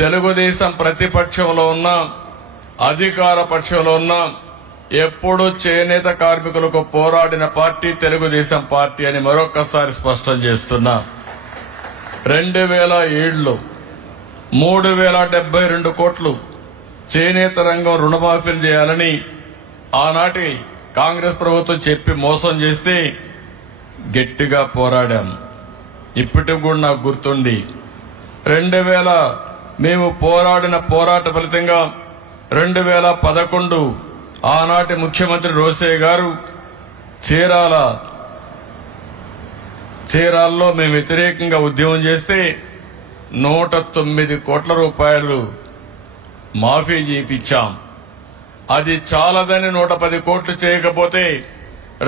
తెలుగుదేశం ప్రతిపక్షంలో ఉన్న అధికార పక్షంలో ఉన్న ఎప్పుడు చేనేత కార్మికులకు పోరాడిన పార్టీ తెలుగుదేశం పార్టీ అని మరొకసారి స్పష్టం చేస్తున్నా. 2007లో 3072 కోట్లు చేనేత రంగం రుణమాఫీలు చేయాలని ఆనాటి కాంగ్రెస్ ప్రభుత్వం చెప్పి మోసం చేస్తే గట్టిగా పోరాడాం. ఇప్పటికి కూడా నాకు గుర్తుంది. 2000 మేము పోరాడిన పోరాట ఫలితంగా 2011 ఆనాటి ముఖ్యమంత్రి రోసయ్య గారు చీరాల్లో మేము వ్యతిరేకంగా ఉద్యమం చేస్తే 109 కోట్ల రూపాయలు మాఫీ చేయించాం. అది చాలదని 110 కోట్లు చేయకపోతే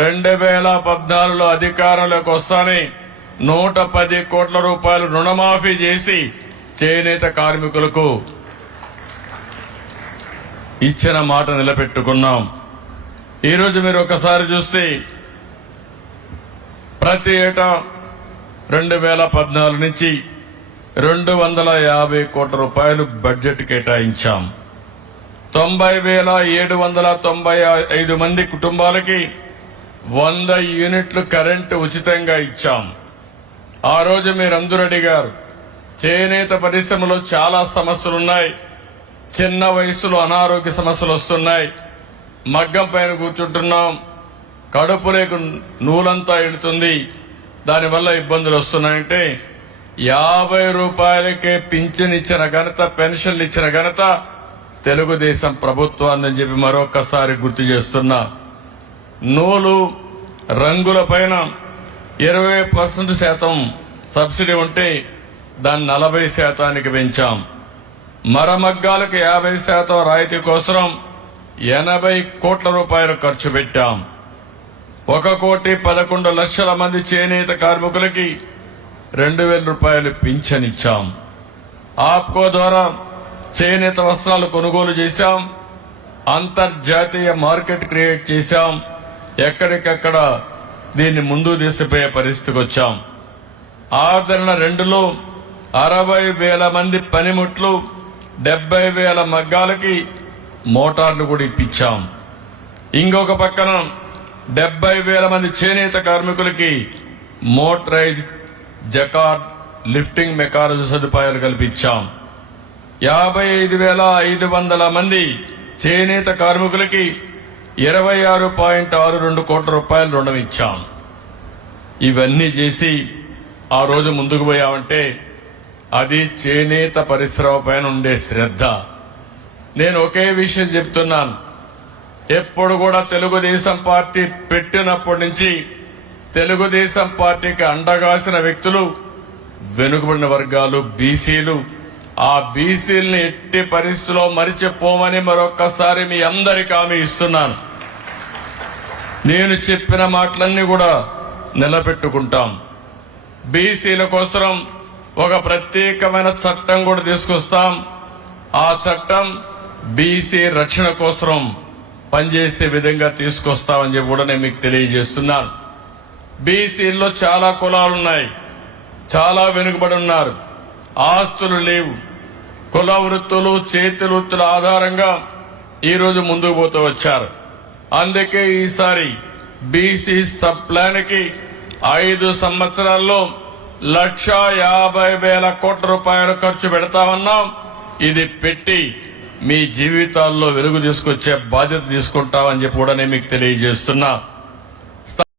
2014లో అధికారంలోకి వస్తానే 110 కోట్ల రూపాయలు రుణమాఫీ చేసి చేనేత కార్మికులకు ఇచ్చిన మాట నిలబెట్టుకున్నాం. ఈరోజు మీరు ఒకసారి చూస్తే ప్రతి ఏటా 2014 నుంచి 250 కోట్ల రూపాయలు బడ్జెట్ కేటాయించాం. 90,795 మంది కుటుంబాలకి 100 యూనిట్లు కరెంటు ఉచితంగా ఇచ్చాం. ఆ రోజు మీరందరూ అడిగారు, చేనేత పరిశ్రమలో చాలా సమస్యలున్నాయి, చిన్న వయసులో అనారోగ్య సమస్యలు వస్తున్నాయి, మగ్గం పైన కూర్చుంటున్నాం, కడుపులేకు నూలంతా ఎడుతుంది, దానివల్ల ఇబ్బందులు వస్తున్నాయంటే 50 రూపాయలకే పింఛన్ ఇచ్చిన ఘనత, పెన్షన్లు ఇచ్చిన ఘనత తెలుగుదేశం ప్రభుత్వాన్ని చెప్పి మరొకసారి గుర్తు చేస్తున్నా. నూలు రంగుల పైన 20% సబ్సిడీ ఉంటే దాన్ని 40% పెంచాం. మరమగ్గాలకు 50% రాయితీ కోసం 80 కోట్ల రూపాయలు ఖర్చు పెట్టాం. 1,11,00,000 మంది చేనేత కార్మికులకి 2,000 రూపాయలు పింఛన్ ఇచ్చాం. ఆప్కో ద్వారా చేనేత వస్త్రాలు కొనుగోలు చేశాం. అంతర్జాతీయ మార్కెట్ క్రియేట్ చేశాం. ఎక్కడికక్కడ దీన్ని ముందుకు తీసుకుపోయే పరిస్థితికి వచ్చాం. ఆదరణ 2లో 60,000 మంది పనిముట్లు, 70,000 మగ్గాలకి మోటార్లు కూడా ఇప్పించాం. ఇంకొక పక్కన 70,000 మంది చేనేత కార్మికులకి మోటరైజ్ జకార్డ్ లిఫ్టింగ్ మెకానిజం సదుపాయాలు కల్పించాం. 55,500 మంది చేనేత కార్మికులకి 26.62 కోట్ల రూపాయలు రుణం ఇచ్చాం. ఇవన్నీ చేసి ఆ రోజు ముందుకు పోయామంటే అది చేనేత పరిశ్రమ పైన ఉండే శ్రద్ధ. నేను ఒకే విషయం చెప్తున్నాను, ఎప్పుడు కూడా తెలుగుదేశం పార్టీ పెట్టినప్పటి నుంచి తెలుగుదేశం పార్టీకి అండగాసిన వ్యక్తులు వెనుకబడిన వర్గాలు, బీసీలు. ఆ బీసీల్ని ఎట్టి పరిస్థితుల్లో మరిచిపోమని మరొక్కసారి మీ అందరికీ హామీ ఇస్తున్నాను. నేను చెప్పిన మాటలన్నీ కూడా నిలబెట్టుకుంటాం. బీసీల కోసం ఒక ప్రత్యేకమైన చట్టం కూడా తీసుకొస్తాం. ఆ చట్టం బీసీ రక్షణ కోసం పనిచేసే విధంగా తీసుకొస్తామని చెప్పి కూడా నేను మీకు తెలియజేస్తున్నాను. బీసీల్లో చాలా కులాలున్నాయి, చాలా వెనుకబడి ఉన్నారు, ఆస్తులు లేవు, కుల వృత్తులు, చేతి వృత్తుల ఆధారంగా ఈరోజు ముందుకు పోతూ వచ్చారు. అందుకే ఈసారి బీసీ సబ్ ప్లాన్ కి 5 సంవత్సరాల్లో 1,50,000 కోట్ల రూపాయలు ఖర్చు పెడతామన్నాం. ఇది పెట్టి మీ జీవితాల్లో వెలుగు తీసుకొచ్చే బాధ్యత తీసుకుంటామని చెప్పి కూడా నేను మీకు తెలియజేస్తున్నా.